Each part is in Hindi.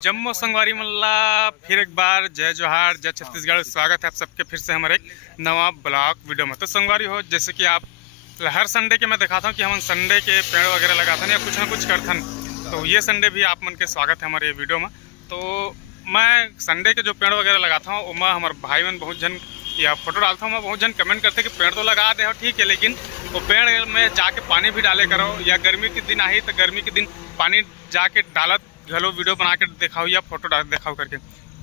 जम्मू संगवारी मल्ला फिर एक बार जय जोहार जय छत्तीसगढ़। स्वागत है आप सबके फिर से हमारे एक नवा ब्लॉग वीडियो में। तो संगवारी हो, जैसे कि आप हर संडे के मैं दिखाता हूँ कि हम संडे के पेड़ वगैरह लगाते या कुछ ना कुछ करथन। तो ये संडे भी आप मन के स्वागत है हमारे वीडियो में। तो मैं संडे के जो पेड़ वगैरह लगाता हूँ उसमें हमारे भाई मन बहुत जन या फोटो डालता हूँ, मैं बहुत जन कमेंट करते कि पेड़ तो लगा दे हो ठीक है, लेकिन वो पेड़ में जाके पानी भी डाले करो, या गर्मी के दिन आई तो गर्मी के दिन पानी जाके डालत घलो वीडियो बना के दिखाओ या फोटो दिखाओ करके।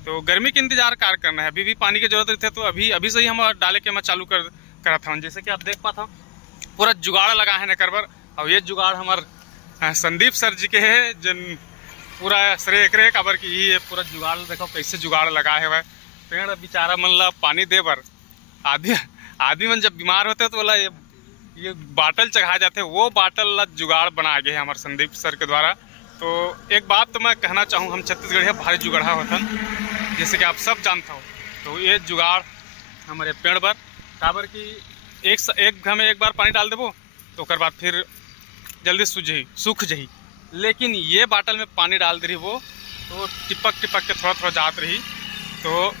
तो गर्मी के इंतजार कार करना है, अभी भी पानी की जरूरत रहती है। तो अभी से ही हम डाले के मैं चालू करा था। जैसे कि आप देख पाता हूँ पूरा जुगाड़ लगा है नकर पर। और ये जुगाड़ हमारे संदीप सर जी के है, जिन पूरा श्रेय करे काबर की ये पूरा जुगाड़ देखो कैसे जुगाड़ लगा है। वह पेड़ बेचारा मन ला पानी दे बर आदमी मन जब बीमार होते तो बोला ये बाटल चढ़ा जाते, वो बाटल ला जुगाड़ बना गए हमारे संदीप सर के द्वारा। तो एक बात तो मैं कहना चाहूँ, हम छत्तीसगढ़िया भारी जुगाड़ा होता जैसे कि आप सब जानता हो। तो ये जुगाड़ हमारे पेड़ पर काबर की एक घर में एक बार पानी डाल देवो तो उसके बाद फिर जल्दी सूख जही। लेकिन ये बाटल में पानी डाल दे रही वो तो टिपक के थोड़ा जात रही। तो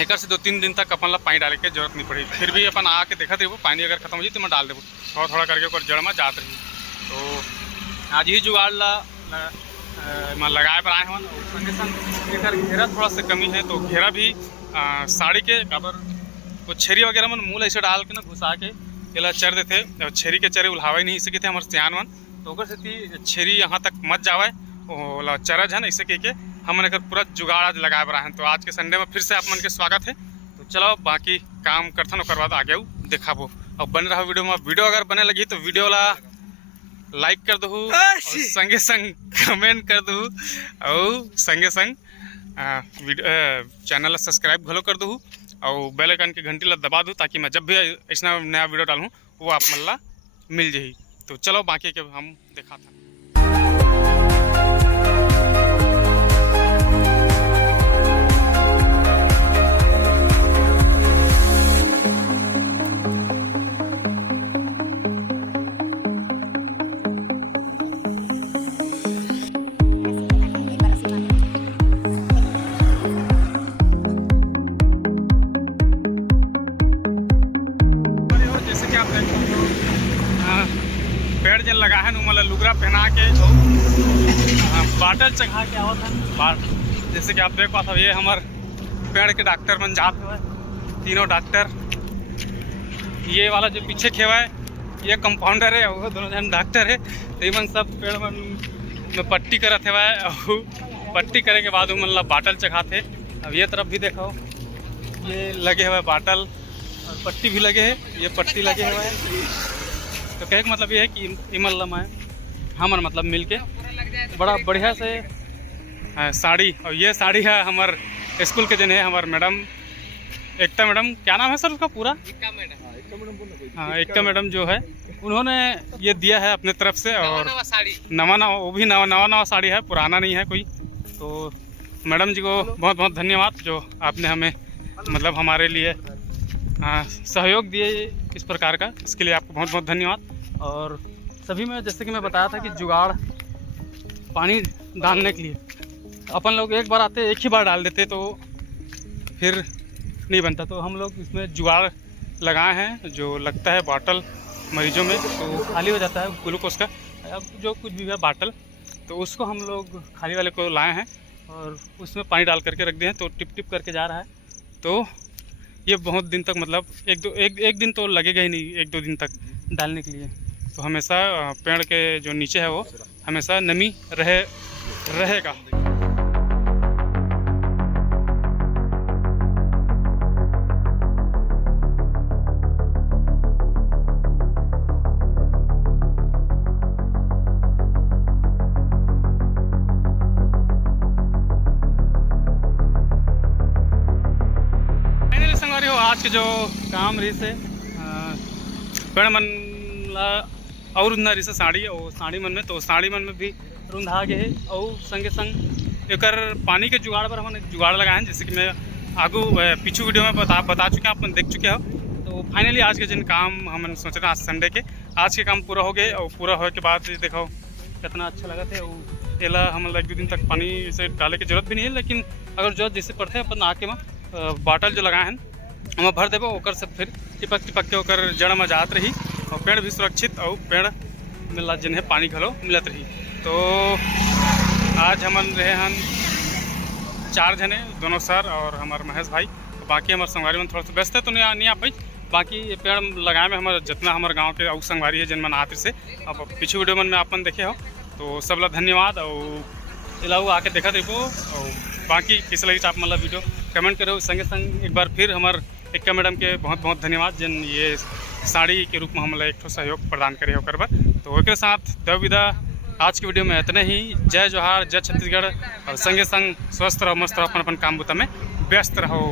एक से 2-3 दिन तक अपन ला पानी डाले के जरूरत नहीं पड़ी। फिर भी अपन आके देखा रही वो पानी अगर खत्म हो जाए तो मैं डाल देवो थोड़ा करके और जड़ में जात रही। तो आज ही जुगाड़ ला लगाए पर आए हैं। घेरा थोड़ा सा कमी है तो घेरा भी साड़ी के काबर वो छेरी वगैरह मन मूल ऐसे डाल के ना घुसा के ये चर देते। और छेरी के चरे उल्हावा ही नहीं सके थे हमारे सियान मन, तो ओकर सेती छेरी यहाँ तक मत जावे वो चरज है ऐसे कह के हमने पूरा जुगाड़ आज लगाए पर आए हैं। तो आज के संडे में फिर से आप मन के स्वागत है। तो चलो बाकी काम करथन और बाद आगे दिखाबो और बन रहा वीडियो में। वीडियो अगर बने लगी तो वीडियो ला लाइक कर दू, संगे संग कमेंट कर दू और संगे संग चैनल सब्सक्राइब घलो कर दू और बेल आइकन की घंटी ला दबा दूँ ताकि मैं जब भी ऐसा नया वीडियो डालूँ वो आप मन ला मिल जाही। तो चलो बाकी के हम दिखाते हैं। पेड़ जन लगा है मतलब लुगरा पहना के बाटल चढ़ा के आवत है। जैसे कि आप देख पाते हो ये हमारे पेड़ के डॉक्टर मन जात हुए तीनों डॉक्टर। ये वाला जो पीछे खेवा है ये कंपाउंडर है, वो दोनों जन डॉक्टर है। तो मन सब पेड़ मन में पट्टी करत हुआ है और पट्टी करे के बाद मन ला बाटल चढ़ाते। अब ये तरफ भी देखो ये लगे हुए बाटल और पट्टी भी लगे है, ये पट्टी लगे हुए है। तो कहने का मतलब ये है कि इमल्ला में हमर मतलब मिलके बड़ा बढ़िया से साड़ी। और ये साड़ी है हमारे स्कूल के जन है हमारे मैडम एकता मैडम, क्या नाम है सर उसका पूरा? हाँ एकता मैडम जो है उन्होंने ये दिया है अपने तरफ से। और नवा वो भी नवा साड़ी है, पुराना नहीं है कोई। तो मैडम जी को बहुत बहुत धन्यवाद जो आपने हमें मतलब हमारे लिए सहयोग दिए इस प्रकार का, इसके लिए आपको बहुत बहुत धन्यवाद। और सभी में जैसे कि मैं बताया था कि जुगाड़ पानी डालने के लिए अपन लोग एक बार आते एक ही बार डाल देते तो फिर नहीं बनता। तो हम लोग इसमें जुगाड़ लगाए हैं जो लगता है बाटल मरीजों में तो खाली हो जाता है ग्लूकोज का। अब जो कुछ भी है बाटल तो उसको हम लोग खाली वाले को लाए हैं और उसमें पानी डाल करके रख दिए हैं। तो टिप करके जा रहा है। तो ये बहुत दिन तक मतलब एक दिन तो लगेगा ही नहीं, 1-2 दिन तक डालने के लिए। तो हमेशा पेड़ के जो नीचे है वो हमेशा नमी रहेगा। आज के जो काम रही से पेड़ मन ला और रुंधा रही से साड़ी और साड़ी मन में, तो साड़ी मन में भी रुंधा गए और संगे संग एक पानी के जुगाड़ पर हमने जुगाड़ लगाए हैं। जैसे कि मैं आगू पीछू वीडियो में बता चुके हैं, आप देख चुके हो। तो फाइनली आज के जिन काम हम सोच रहे हैं आज संडे के आज के काम पूरा हो गए और पूरा होने के बाद देखो कितना अच्छा लगा थे। एला हमन एक दो दिन तक पानी से डाले की जरूरत भी नहीं है, लेकिन अगर जरूरत जैसे पड़ते अपन आके में बाटल जो लगाए हैं हम भर देबो, ओकर से फिर टिपक टिपक के ओकर जड़ में जात रही और पेड़ भी सुरक्षित और पेड़ मिला जिन्हें पानी घलो मिलत रही। तो आज हमन रहे हैं 4 जने, दोनों सर और हमारे महेश भाई। तो बाकी हमारे संगवारी में थोड़ा सा व्यस्त है तो नहीं आ पाई। बाकी ये पेड़ लगाए में हमारे जितना हमारे गांव के और संगवारी है जिन मन आते से अब पीछे वीडियो मन में आपन देखे हो, तो सब ला धन्यवाद। और इलाऊ आके देखा देखो और बाकी किस लगी आप मतलब वीडियो कमेंट करो। संगे संग एक बार फिर हमारे एक मैडम के बहुत बहुत धन्यवाद जिन ये साड़ी के रूप में हमला एक सहयोग प्रदान करे होकर बर। तो एक साथ देव विदा आज की वीडियो में इतने ही। जय जोहार, जय छत्तीसगढ़। और संगे संग स्वस्थ रहो, मस्त रहो, अपन काम बुता में व्यस्त रहो।